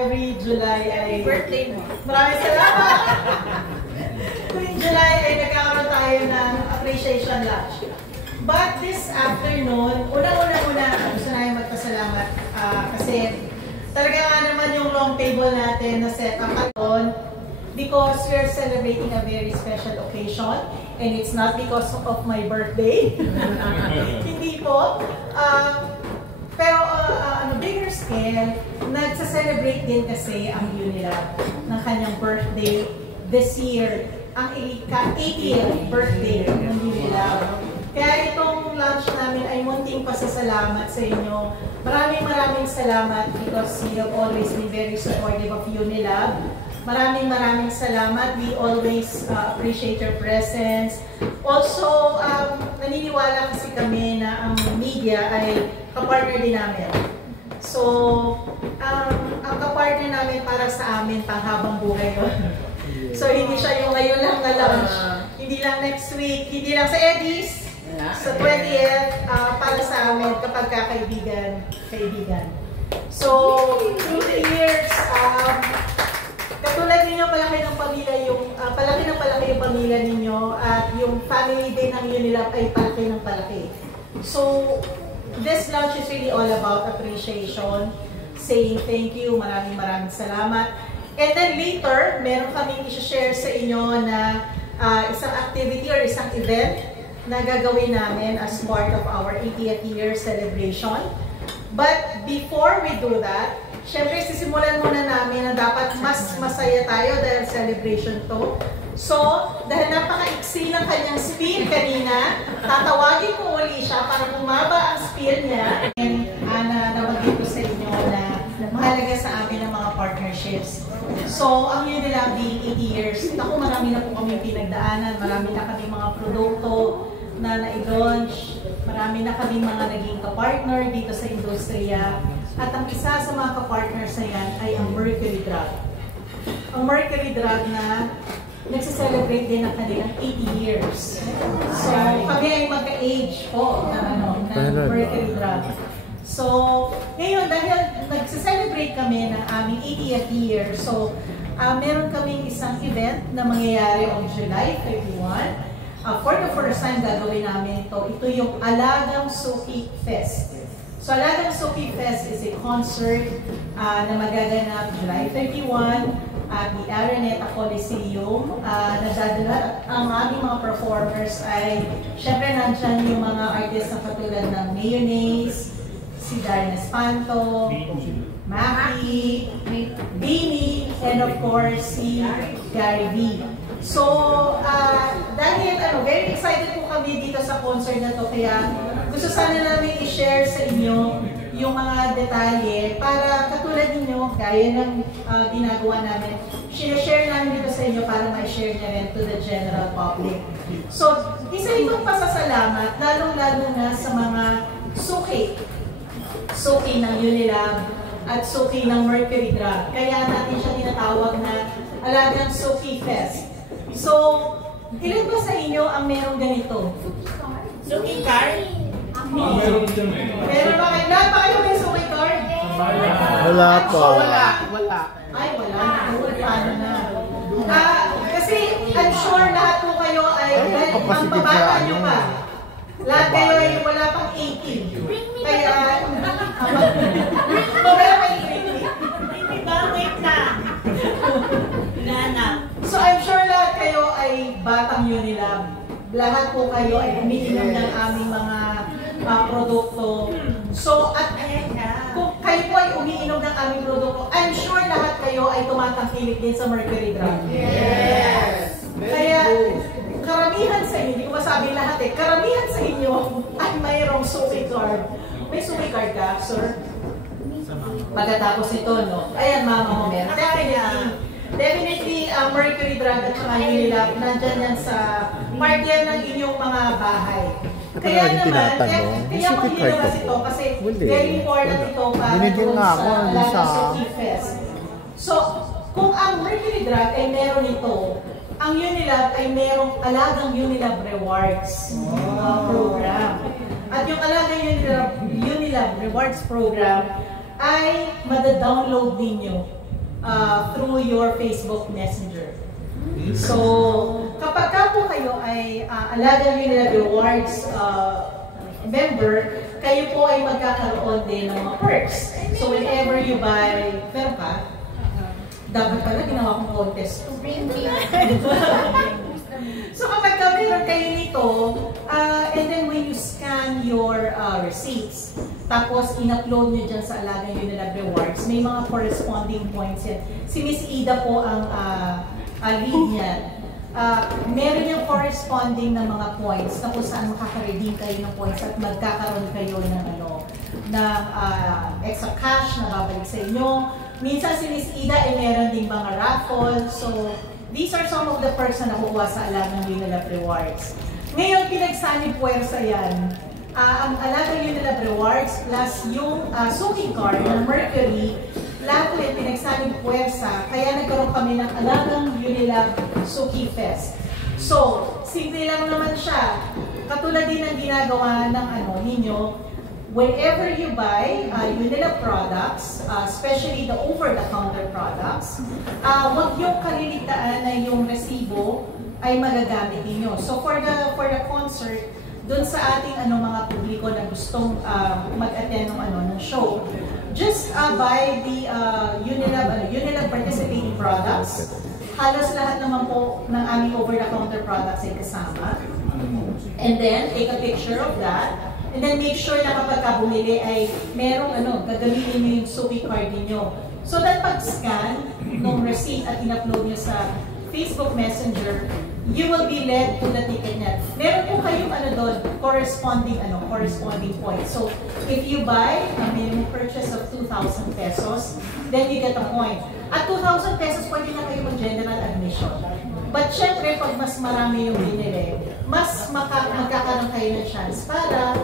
Every July ay... birthday mo. Maraming salamat! Tuwing July ay nagkakaroon tayo ng appreciation lunch. But this afternoon, unang-una, gusto namin magpasalamat kasi talaga nga naman yung long table natin na set up alone because we are celebrating a very special occasion and it's not because of my birthday. Hindi po. Pero bigger scale, nagsa-celebrate din kasi ang Unilab ng kanyang birthday this year, ang 80th birthday ng Unilab. Kaya itong lunch namin ay munting pasasalamat sa inyo. Maraming salamat because you have always been very supportive of Unilab. Maraming salamat. We always appreciate your presence. Also, naniniwala kasi kami na ang media ay kapartner din namin. So, ang kapartner namin para sa amin panghabang buhay yun. So, hindi siya yung ngayon lang na lunch. Hindi lang next week. Hindi lang sa Eddie's. Sa 20th, para sa amin kapag kaibigan. So, through the years, katulad ninyo, palaki ng pamilya yung pamilya ninyo at yung family din ng Unilab ay palaki ng palaki. So, this lunch is really all about appreciation, saying thank you, maraming salamat. And then later, meron kaming i-share sa inyo na isang activity or isang event na gagawin namin as part of our 80th year celebration. But before we do that, syempre sisimulan muna namin na dapat mas masaya tayo dahil celebration to. So, dahil napaka-iksi ng kanyang spiel kanina, tatawagin ko uli siya para bumaba ang spiel niya. And nabanggit ko sa inyo na mahalaga sa amin ang mga partnerships. So, ang Unilab being 80 years, ako marami na po kami pinagdaanan, marami na kami mga produkto na na-launch, marami na kami mga naging kapartner dito sa industriya. At ang isa sa mga kapartners na yan ay ang Mercury Drug. Ang Mercury Drug na nagsa-celebrate din ang kanilang 80 years. So, kami ay magka-age po ng Mercury Drug. So, ngayon dahil nagsa-celebrate kami ng aming 80th year, so meron kaming isang event na mangyayari on July 31. For the first time gagawin namin ito. Ito yung Alagang Suki Fest. So, Alagang Suki Fest is a concert na magaganap July 31 at the Araneta Coliseum. Nadadala ang aming mga performers ay, syempre nandyan yung mga artists na katulad ng Mayonnaise, si Darren Espanto, Maki, Bini, and of course si Gary V. So, dahil very excited po kami dito sa concert na to, kaya gusto sana namin i-share sa inyo yung mga detalye para katulad ninyo, gaya ng ginagawa namin, share namin dito sa inyo para ma-share na rin to the general public. So, isa itong pasasalamat, lalong-lalo na sa mga suki ng Unilab at suki ng Mercury Drug. Kaya natin siya tinatawag na Alagang Suki Fest. So, ilan ba sa inyo ang merong ganito? Suki card? Meron dyan eh. Meron ba kayo? Lahat ba kayo may suki card? Wala pa. Wala. Ay, wala. Paano na? Kasi I'm sure lahat po kayo ay ang babata nyo pa. Lahat kayo ay wala pang 18. Kaya, wala pang 18. Wait na. So I'm sure lahat kayo ay batang Unilab. Lahat po kayo ay umiinom ng aming mga produkto. So at kung kayo po ay umiinom ng aming produkto, I'm sure lahat kayo ay tumatangkilik din sa Mercury Drug. Yes! Kaya karamihan sa inyo, hindi ko masabi lahat karamihan sa inyo ay mayroong suki card. May suki card ka, sir? Pagkatapos ito, no? Ayan, mama mo meron. Definitely, Mercury Drug at saka Unilab, nandyan yan sa part yan ng inyong mga bahay. Kaya naman, kaya ko hiniwas ito kasi very important ito para doon sa Alagang Suki Fest. So, kung ang Mercury Drug ay meron ito, ang Unilab ay merong Alagang Unilab Rewards program. At yung Alagang Unilab Rewards program ay mada-download ninyo through your Facebook Messenger. So, kapag ka po kayo ay Alaga Unilab Rewards member, kayo po ay magkakaroon din ng mga perks. So, whenever you buy, meron ka? Dapat pala ginawa kong contest. So, kapag ka meron kayo nito, and then when you scan your receipts, tapos in-upload nyo dyan sa Alaga Unilab Rewards, may mga corresponding points yan. Si Miss Ida po ang lead niyan. Meron yung corresponding na mga points na kung saan makaka-redeem kayo ng points at magkakaroon kayo ng extra cash na babalik sa inyo. Minsan si Miss Ida ay meron din mga raffle. So, these are some of the perks na nakukuha sa Alaga Unilab Rewards. Ngayon, pinagsanib puwersa yan. Ang Alaga Unilab Rewards plus yung Suki card na Mercury, lahat po yung pinagsanib puwersa, kaya nagkaroon kami ng Alagang Unilab Suki Fest. So, simple lang naman siya. Katulad din ng ginagawa ng ninyo, whenever you buy Unilab products, especially the over-the-counter products, huwag yung kaliligtaan na yung resibo ay magagamit ninyo. So, for the concert, dun sa ating mga publiko na gustong mag-attend ng show, just buy the Unilab participating products. Halos lahat naman po ng aming over-the-counter products ay kasama. And then, take a picture of that. And then, make sure na kapag bumili ay merong gagamitin nyo yung Suki card niyo. So that pag-scan ng receipt at in-upload nyo sa Facebook Messenger, you will be led to the ticket net. Meron po kayong doon, corresponding points. So, if you buy a minimum purchase of 2,000 pesos, then you get a point. At 2,000 pesos, pwede na kayo mag-general admission. But syempre, pag mas marami yung binili, mas magkakaroon kayo ng chance para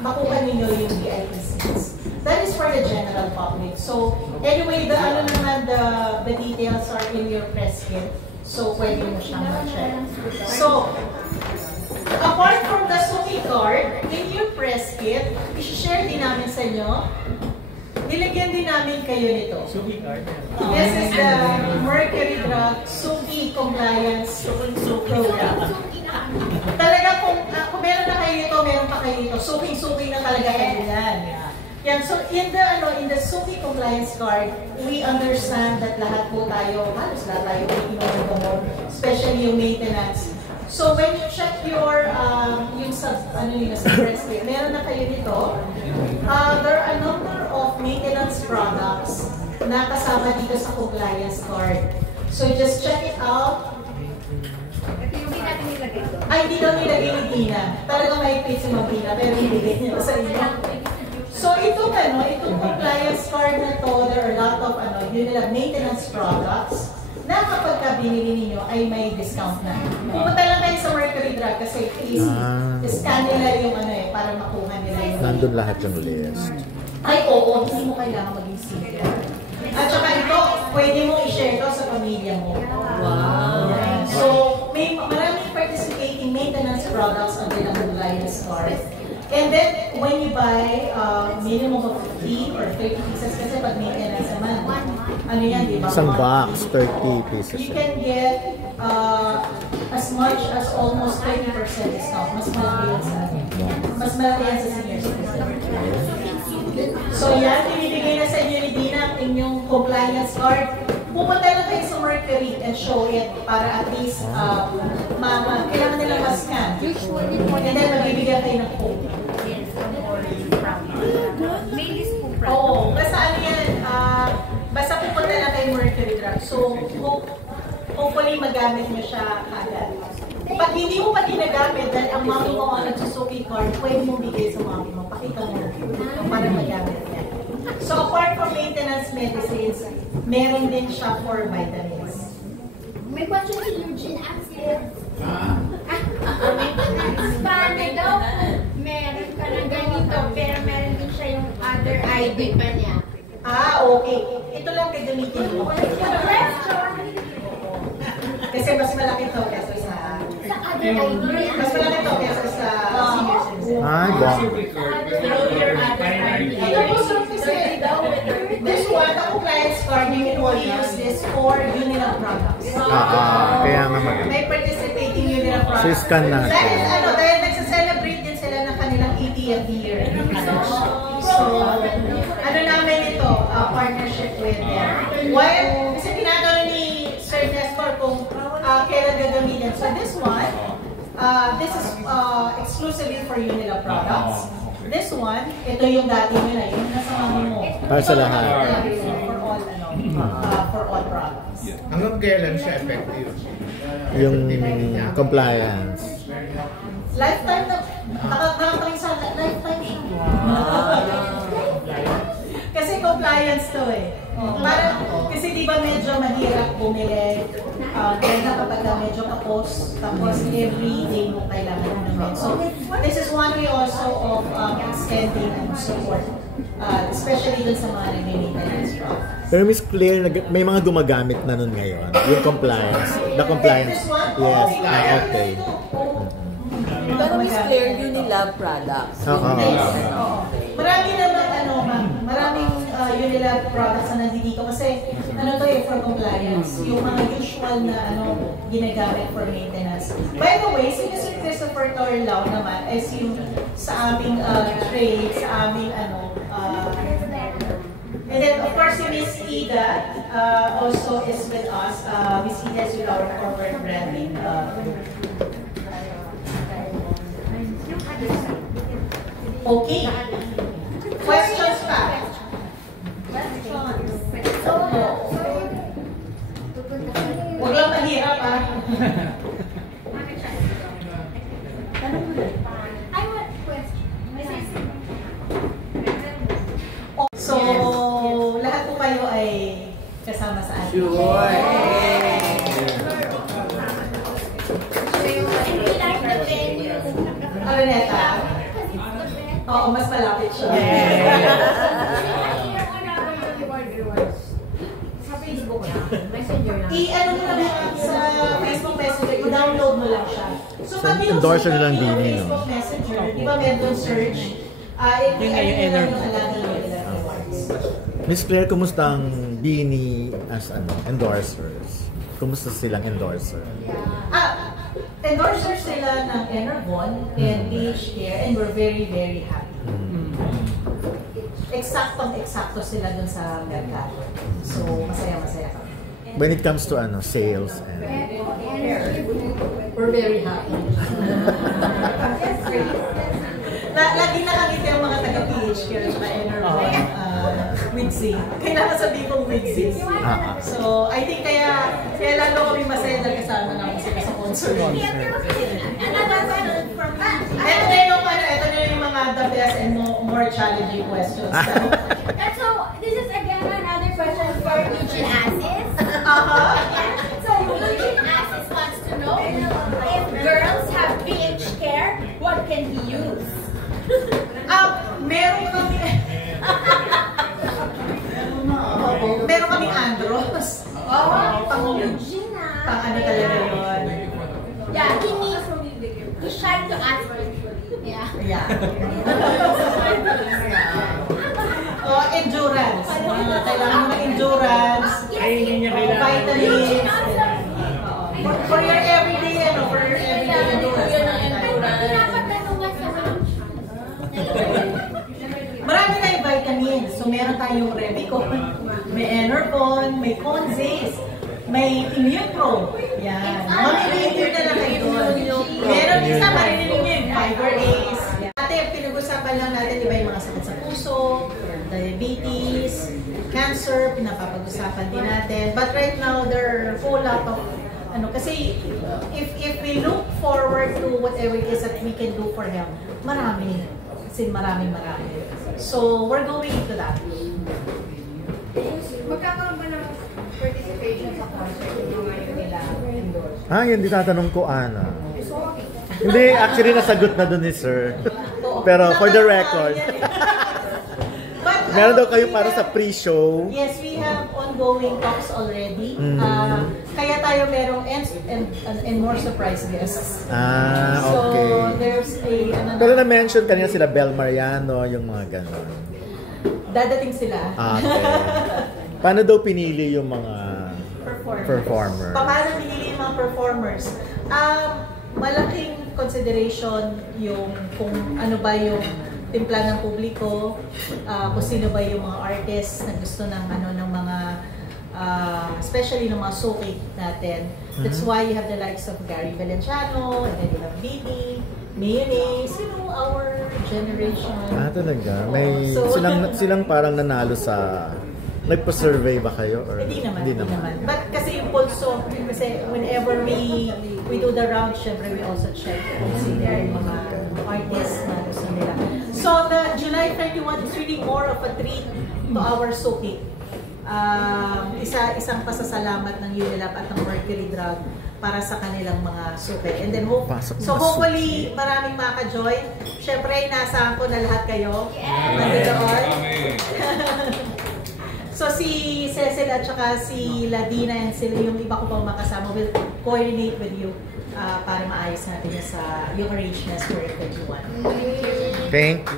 makuha ninyo yung VIP seats. That is for the general public. So, anyway, the details are in your press kit. So, pwede mo siyang ma-check. So, apart from the Suki card, in your press kit, i-share din namin sa inyo. Nilagyan din namin kayo nito. Suki card. This is the Mercury Drug Suki Compliance Program. Talaga kung meron na kayo nito, meron pa kayo nito. Suki na talaga kayo yan. Yan, so in the Suki Compliance Card, we understand that lahat po tayo, halos lahat tayo inuman, especially yung maintenance. So when you check your sa press kit, meron na kayo nito. There are a number of maintenance products na kasama dito sa Compliance Card. So just check it out. Hindi natin nilagay ito. Ay, hindi daw nilagay ni Tina. Talagang may face si Tina, pero nilagay niyo sa inyo. So itong compliance card na to, there are a lot of Unilab maintenance products na kapag ka binili ninyo ay may discount na. Pupunta lang kayo sa Mercury Drug kasi please scan nila yung para makuha nila yung Nandun lahat yung list. Ay, oo, hindi mo kailangan maging secret. At saka ito, pwede mo i-share ito sa pamilya mo. Wow! Yeah. So, may maraming participating maintenance products on the compliance card. And then, when you buy minimum of 15 or 30 pieces, kasi pag maintenance naman, di ba? Isang box, 30 pieces. You can get as much as almost 30% discount. Mas malaki yan sa atin. Mas malaki yan sa senior citizen. So yan, binibigay na sa inyo ni Dina ang inyong compliance card. Pupunta lang kayo sa Mercury and show it para at least kailangan nilang ma-scan. And then magbibigyan kayo ng code. Yes, may list po. Oo, basta yan, basta pupunta lang kayo Mercury Drug. So, hopefully magamit nyo siya agad. Pag hindi mo pa ginagamit, dahil ang mami mo ang nagsusuki card, pwede mong bigay sa mami mo. Pakita mo para magamit niya. So, apart from maintenance medicines, meron din siya for vitamins. May question si Eugene Axel. Paano daw meron ka na ganito, pero meron din siya yung other ID pa niya? Okay. Ito lang gagamitin mo. Kasi mas malaki ito kaysa sa other ID niya? Mas malaki ito kaysa sa senior citizen. Ay, bong. Ito po, so kasi This one, the compliance card, you can only use this for Unilab products. Kaya nga May participating Unilab products. So, scan natin. Dahil nagsa-celebrate din sila ng kanilang 80th year. So, ano namin ito, partnership with them. While, kasi tinatanong ni Sir Nestor kung kailan gagamitin. So, this one, this is exclusively for Unilab products. This one, ito yung dati nyo na yun, nasa mami mo. Para sa lahat. For all products. Hanggang kailan siya effective? Yung compliance. Lifetime na, nakakawin sa lifetime siya. Kasi compliance to eh. Kasi di ba medyo mahirap bumili, dahil na kapag medyo kapos, tapos every day mo kailangan namin. So, this is one way also of extending and support, especially dun sa mga nag-maintenance job. Pero Miss Claire, may mga gumagamit na nun ngayon. Yung compliance. The compliance. Yes. Okay. Pero Miss Claire, Unilab products. Marami naman maraming Unilab products na nandito kasi for compliance. Yung mga usual na ginagamit for maintenance. By the way, si Mr. Christopher Torlao naman is yung sa aming trade, sa aming and then of course si Miss Ida also is with us. Miss Ida is with our corporate branding. Okay. Questions pa? Huwag lang mahirap ah. So, lahat po kayo ay kasama sa atin. Sure. Araneta? Oo, mas malapit siya. I-ano mo lang sa Facebook Messenger, i-download mo lang siya. So, pag endorser lang din yun. Facebook Messenger, di ba meron search? Yun nga yung alagay nila rewards. Miss Claire, kumusta ang Beanie as endorsers? Kumusta silang endorser? Endorser sila ng Enervon and PH Care and we're very, very happy. Eksaktong-eksakto sila dun sa merkado. So, masaya-masaya kami. When it comes to sales and... We're very happy. Lagi nakangiti ang mga taga-PH Care sa Enervon with Z. Kailangan sabihin kong with Z. So, I think kaya lalo kami masaya dahil kasama namin sila sa sponsor. Ito na yung mga the best and more challenging questions. So, this is again another question for Eugene Assis. So, Eugene Assis wants to know if girls have PH Care, what can he use? Meron kaming Andros. Pang ano talaga yun. Yeah, he needs to shy to ask for it. Yeah. Endurance. Kailangan mo endurance. Vitamins. For your everyday, endurance. Marami tayong vitamins. So, meron tayong Revicon, may Enervon, may Conzace, may Immune-Pro. Yan. Mamimigil na lang kayo doon. Meron isa, marinig nyo yung Fiber Ace. Dati, pinag-usapan lang natin, di ba, yung mga sakit sa puso, diabetes, cancer, pinapapag-usapan din natin. But right now, there are a whole lot of kasi if we look forward to whatever it is that we can do for him, marami. Kasi marami. So, we're going into that. Magkakaroon ba ng participation sa concert yung ngayon nila endorse? Yun, di tatanong ko, Ana. Hindi, actually, nasagot na dun ni Sir. Pero, for the record, meron daw kayo para sa pre-show. Yes, we have ongoing talks already. Kaya tayo merong and more surprise guests. Okay. So, there's a... Pero na-mention kanina sila Bel Mariano, yung mga ganon. Dadating sila. Okay. Paano daw pinili yung mga performers? Paano pinili yung mga performers? Malaking consideration yung kung ano ba yung timpla ng publiko, kung sino ba yung mga artists na gusto ng mga especially ng mga suki natin. That's why you have the likes of Gary Valenciano, and then you have Bibi, Mayonnaise, our generation. Talaga? May silang parang nanalo sa nagpa-survey ba kayo? Or? Hindi naman. But kasi yung pulso, kasi whenever we do the round, syempre we also check kung sino yung mga artists na gusto nila. So the July 31 is really more of a treat to our suki. Isang pasasalamat ng UNILAB at ng Mercury Drug para sa kanilang mga suki. And then hopefully maraming maka-join. Syempre, inaasahan ko na lahat kayo. So si Cecil at saka si Ladina and sila yung iba ko pang makasama will coordinate with you para maayos natin yung arrangements for 31. Thank you.